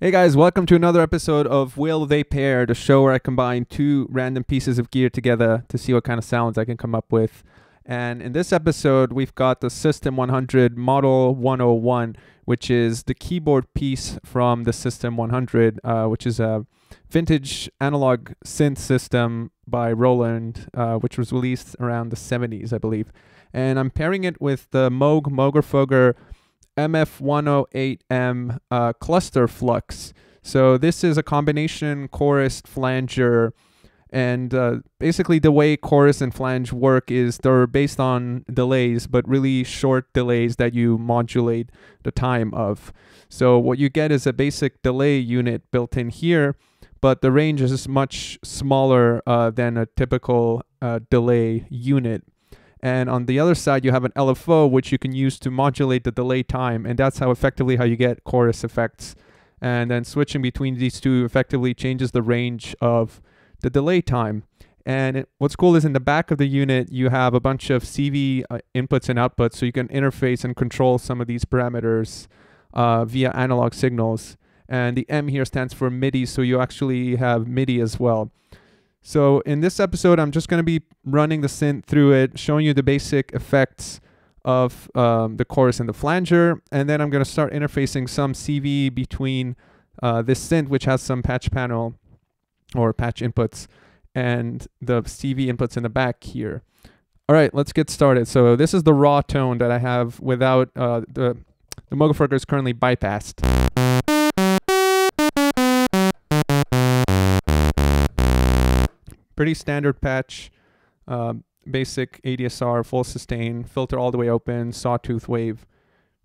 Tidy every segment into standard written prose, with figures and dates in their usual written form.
Hey guys, welcome to another episode of Will They Pair, the show where I combine two random pieces of gear together to see what kind of sounds I can come up with. And in this episode, we've got the System 100 Model 101, which is the keyboard piece from the System 100, which is a vintage analog synth system by Roland, which was released around the 70s, I believe. And I'm pairing it with the Moog Moogerfooger MF-108M Clusterflux. So this is a combination chorus flanger, and basically the way chorus and flange work is they're based on delays, but really short delays that you modulate the time of. So what you get is a basic delay unit built in here, but the range is much smaller than a typical delay unit. And on the other side, you have an LFO, which you can use to modulate the delay time. And that's how you get chorus effects. And then switching between these two effectively changes the range of the delay time. And what's cool is in the back of the unit, you have a bunch of CV inputs and outputs. So you can interface and control some of these parameters via analog signals. And the M here stands for MIDI. So you actually have MIDI as well. So in this episode, I'm just going to be running the synth through it, showing you the basic effects of the chorus and the flanger. And then I'm going to start interfacing some CV between this synth, which has some patch panel or patch inputs, and the CV inputs in the back here. All right, let's get started. So this is the raw tone that I have without the Moogerfooger is currently bypassed. Pretty standard patch, basic ADSR, full sustain, filter all the way open, sawtooth wave.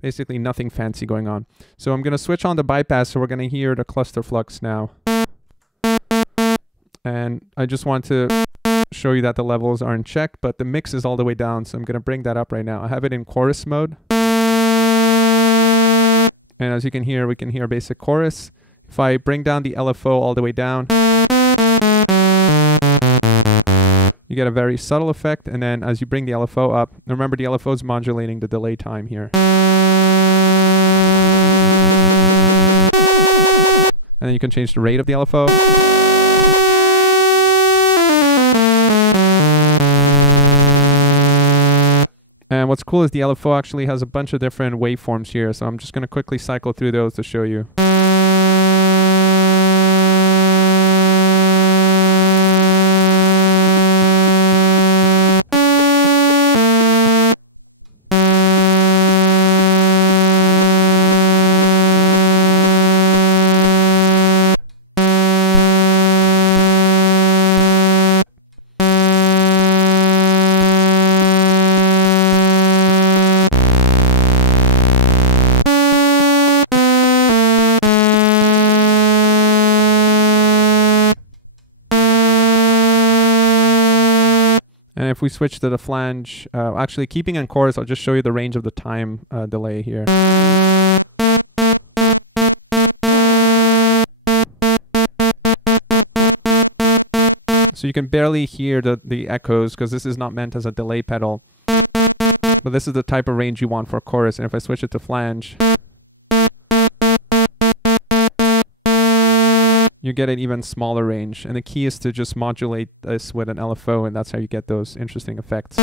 Basically nothing fancy going on. So I'm going to switch on the bypass, so we're going to hear the Clusterflux now. And I just want to show you that the levels are in check, but the mix is all the way down, so I'm going to bring that up right now. I have it in chorus mode. And as you can hear, we can hear basic chorus. If I bring down the LFO all the way down, you get a very subtle effect, and then as you bring the LFO up, remember the LFO is modulating the delay time here. And then you can change the rate of the LFO. And what's cool is the LFO actually has a bunch of different waveforms here, so I'm just going to quickly cycle through those to show you. And if we switch to the flange, actually keeping in chorus, I'll just show you the range of the time delay here. So you can barely hear the echoes because this is not meant as a delay pedal. But this is the type of range you want for a chorus. And if I switch it to flange, you get an even smaller range. And the key is to just modulate this with an LFO, and that's how you get those interesting effects.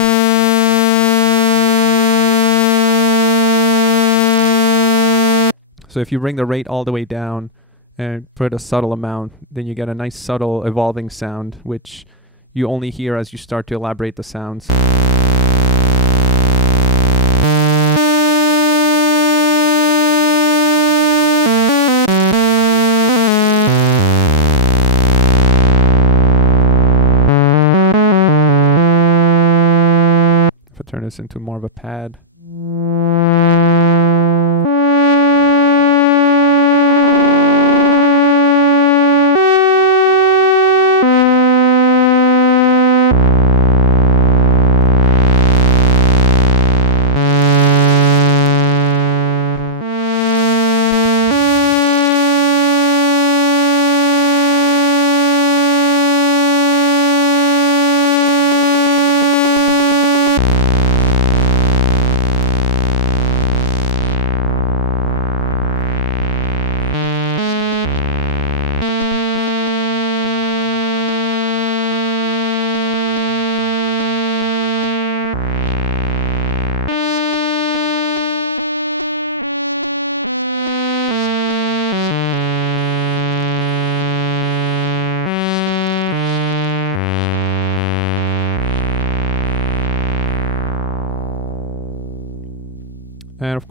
So if you bring the rate all the way down and put a subtle amount, then you get a nice subtle evolving sound, which you only hear as you start to elaborate the sounds. Turn this into more of a pad.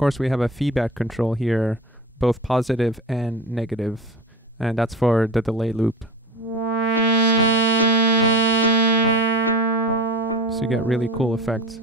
course, we have a feedback control here, both positive and negative, and that's for the delay loop. So you get really cool effects.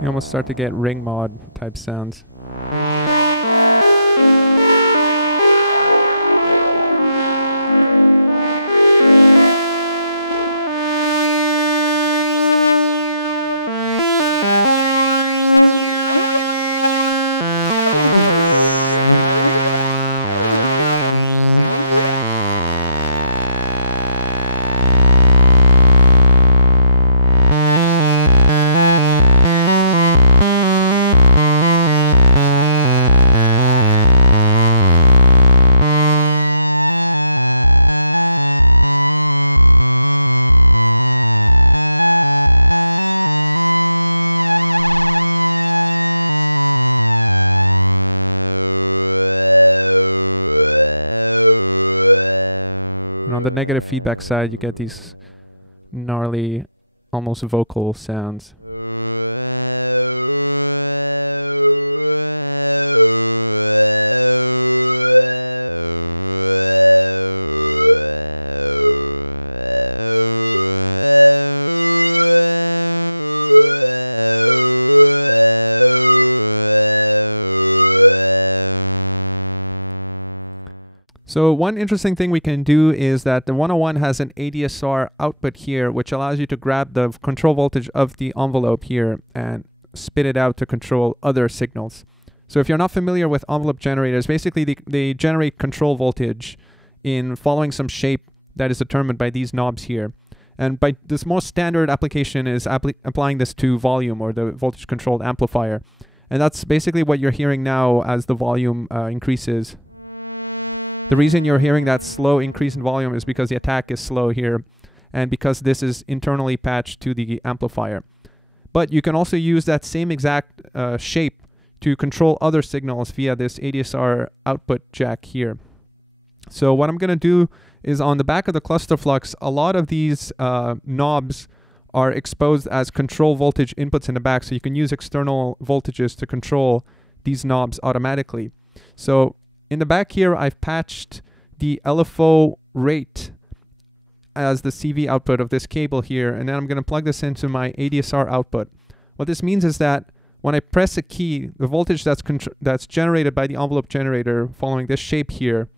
You almost start to get ring mod type sounds. Negative feedback side, you get these gnarly, almost vocal sounds. So one interesting thing we can do is that the 101 has an ADSR output here, which allows you to grab the control voltage of the envelope here and spit it out to control other signals. So if you're not familiar with envelope generators, basically they generate control voltage in following some shape that is determined by these knobs here. And by this most standard application is applying this to volume, or the voltage controlled amplifier. And that's basically what you're hearing now as the volume increases. The reason you're hearing that slow increase in volume is because the attack is slow here, and because this is internally patched to the amplifier. But you can also use that same exact shape to control other signals via this ADSR output jack here. So what I'm going to do is, on the back of the Clusterflux, a lot of these knobs are exposed as control voltage inputs in the back, so you can use external voltages to control these knobs automatically. So in the back here, I've patched the LFO rate as the CV output of this cable here, and then I'm going to plug this into my ADSR output. What this means is that when I press a key, the voltage that's generated by the envelope generator following this shape here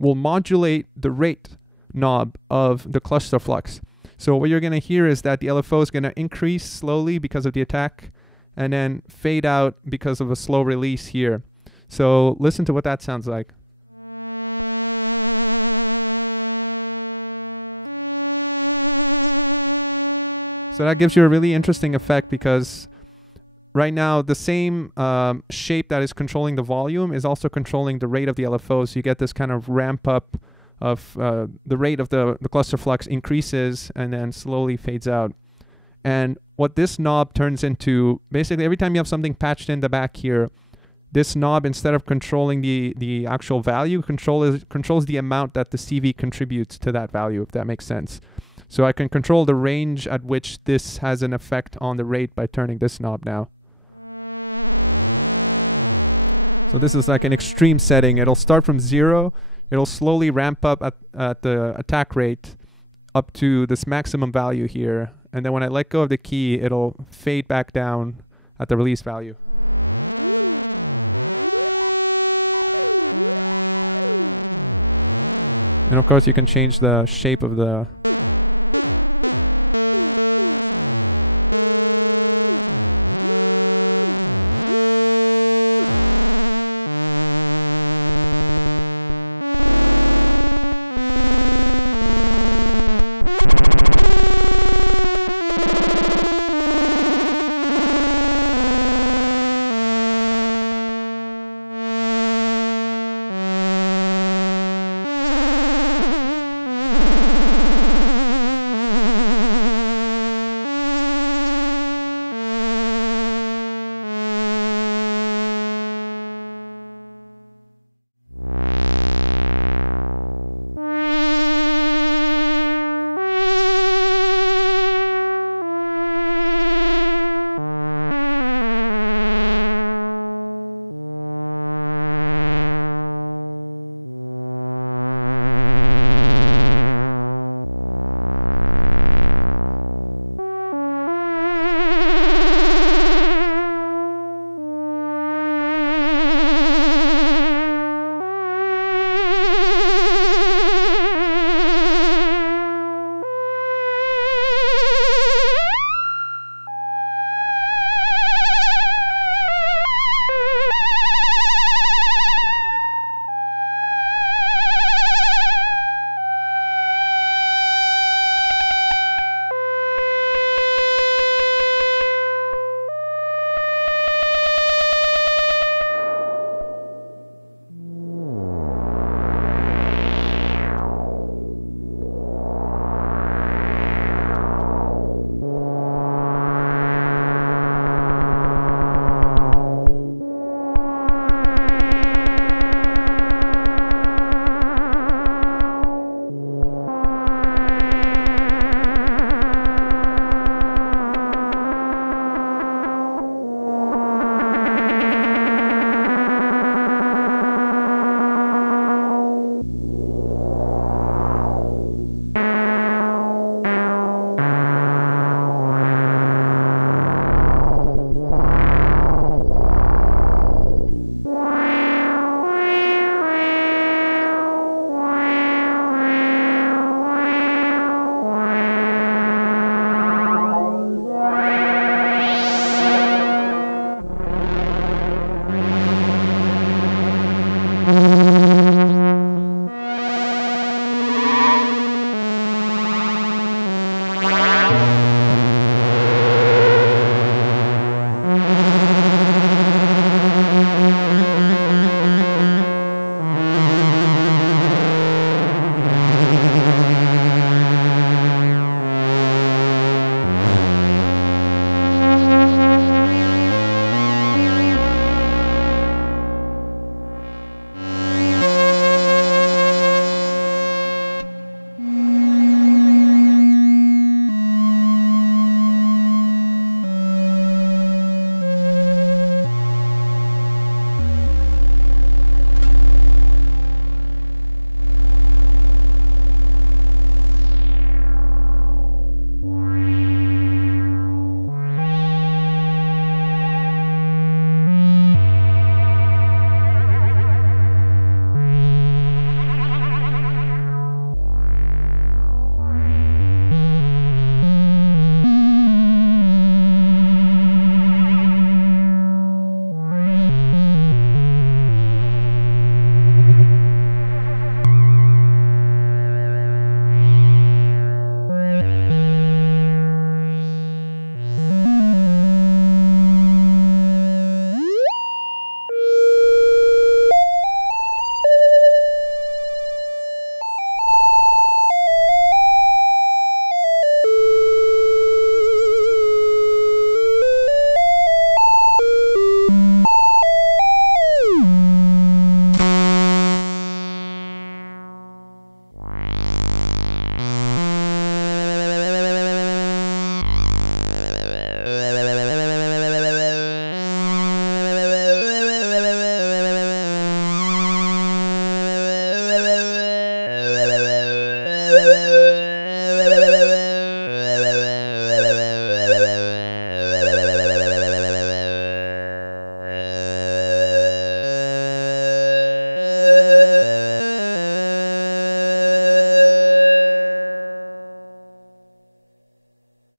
will modulate the rate knob of the Clusterflux. So what you're going to hear is that the LFO is going to increase slowly because of the attack, and then fade out because of a slow release here. So listen to what that sounds like. So that gives you a really interesting effect, because right now the same shape that is controlling the volume is also controlling the rate of the LFO. So you get this kind of ramp up the rate of the cluster flux increases and then slowly fades out. And what this knob turns into, basically every time you have something patched in the back here, this knob, instead of controlling the actual value, controls the amount that the CV contributes to that value, if that makes sense. So I can control the range at which this has an effect on the rate by turning this knob now. So this is like an extreme setting. It'll start from 0. It'll slowly ramp up at the attack rate up to this maximum value here. And then when I let go of the key, it'll fade back down at the release value. And of course you can change the shape of the...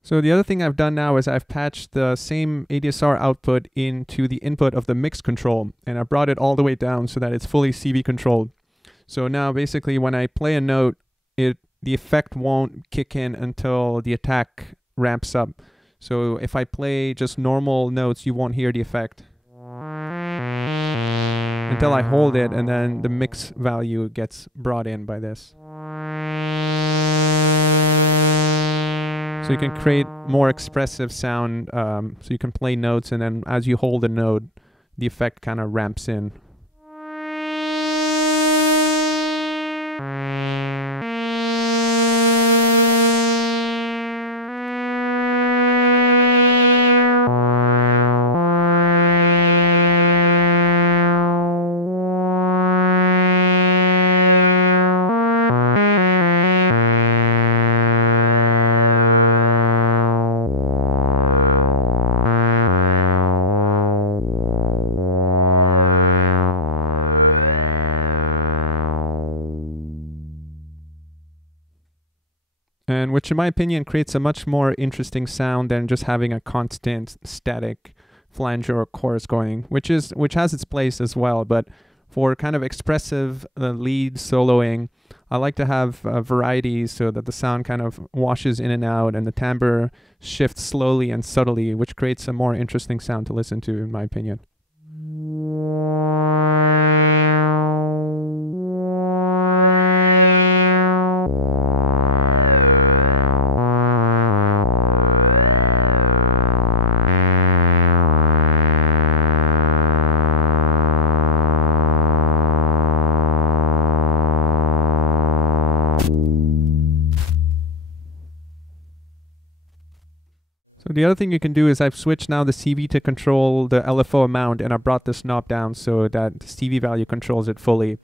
So the other thing I've done now is I've patched the same ADSR output into the input of the mix control, and I brought it all the way down so that it's fully CV controlled. So now basically when I play a note, the effect won't kick in until the attack ramps up. So if I play just normal notes, you won't hear the effect until I hold it, and then the mix value gets brought in by this. So you can create more expressive sound, so you can play notes, and then as you hold the note, the effect kind of ramps in. And which in my opinion creates a much more interesting sound than just having a constant static flanger or chorus going, which has its place as well. But for kind of expressive lead soloing, I like to have varieties so that the sound kind of washes in and out, and the timbre shifts slowly and subtly, which creates a more interesting sound to listen to, in my opinion. So the other thing you can do is I've switched now the CV to control the LFO amount, and I brought this knob down so that the CV value controls it fully.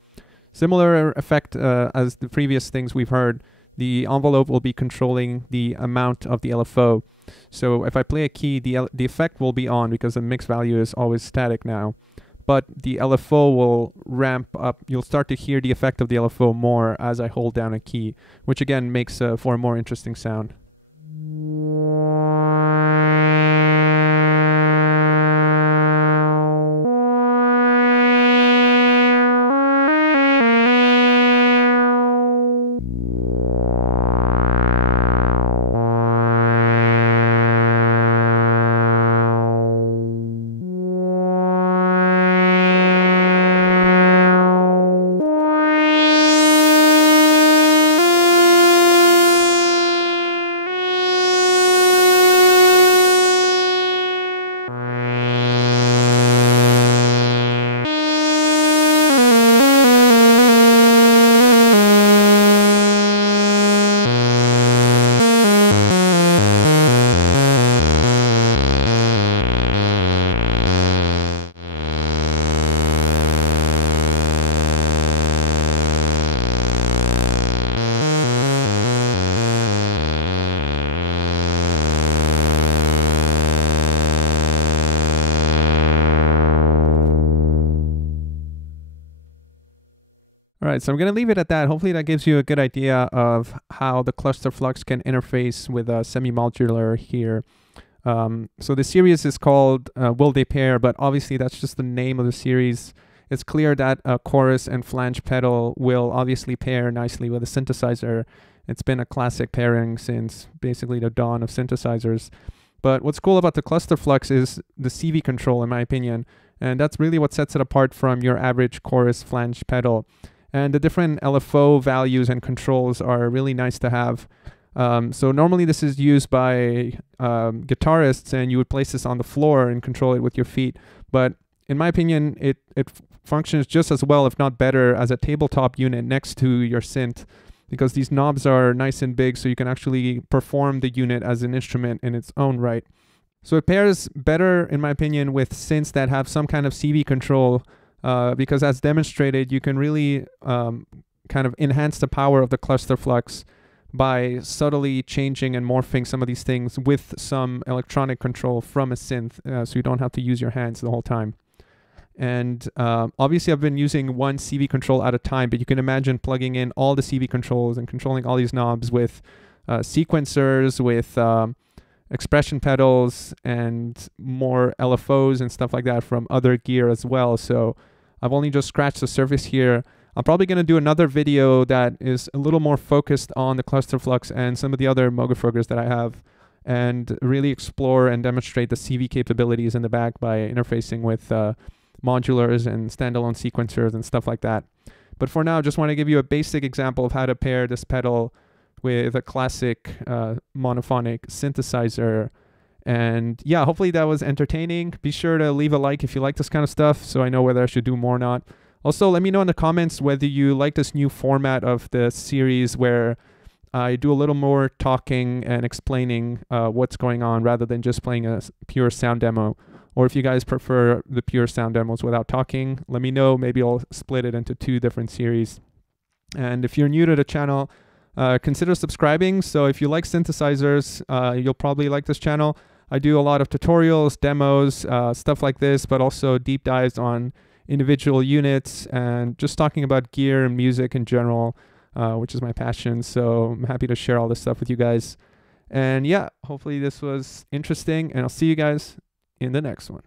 Similar effect as the previous things we've heard, the envelope will be controlling the amount of the LFO. So if I play a key, the effect will be on because the mix value is always static now. But the LFO will ramp up. You'll start to hear the effect of the LFO more as I hold down a key, which again makes for a more interesting sound. Alright, so I'm going to leave it at that. Hopefully that gives you a good idea of how the Clusterflux can interface with a semi-modular here. So the series is called Will They Pair, but obviously that's just the name of the series. It's clear that a chorus and flange pedal will obviously pair nicely with a synthesizer. It's been a classic pairing since basically the dawn of synthesizers. But what's cool about the Clusterflux is the CV control, in my opinion, and that's really what sets it apart from your average chorus flange pedal. And the different LFO values and controls are really nice to have. So normally this is used by guitarists, and you would place this on the floor and control it with your feet. But in my opinion, it functions just as well, if not better, as a tabletop unit next to your synth, because these knobs are nice and big, so you can actually perform the unit as an instrument in its own right. So it pairs better, in my opinion, with synths that have some kind of CV control, because as demonstrated, you can really kind of enhance the power of the Clusterflux by subtly changing and morphing some of these things with some electronic control from a synth, so you don't have to use your hands the whole time. And obviously I've been using one CV control at a time, but you can imagine plugging in all the CV controls and controlling all these knobs with sequencers, with expression pedals and more LFOs and stuff like that from other gear as well. So I've only just scratched the surface here. I'm probably going to do another video that is a little more focused on the Clusterflux and some of the other Moogerfoogers that I have, and really explore and demonstrate the CV capabilities in the back by interfacing with modulars and standalone sequencers and stuff like that. But for now, I just want to give you a basic example of how to pair this pedal with a classic monophonic synthesizer. And yeah, hopefully that was entertaining. Be sure to leave a like if you like this kind of stuff, so I know whether I should do more or not. Also, let me know in the comments whether you like this new format of the series where I do a little more talking and explaining what's going on rather than just playing a pure sound demo. Or if you guys prefer the pure sound demos without talking, let me know. Maybe I'll split it into 2 different series. And if you're new to the channel, consider subscribing. So if you like synthesizers, you'll probably like this channel. I do a lot of tutorials, demos, stuff like this, but also deep dives on individual units and just talking about gear and music in general, which is my passion. So I'm happy to share all this stuff with you guys. And yeah, hopefully this was interesting, and I'll see you guys in the next one.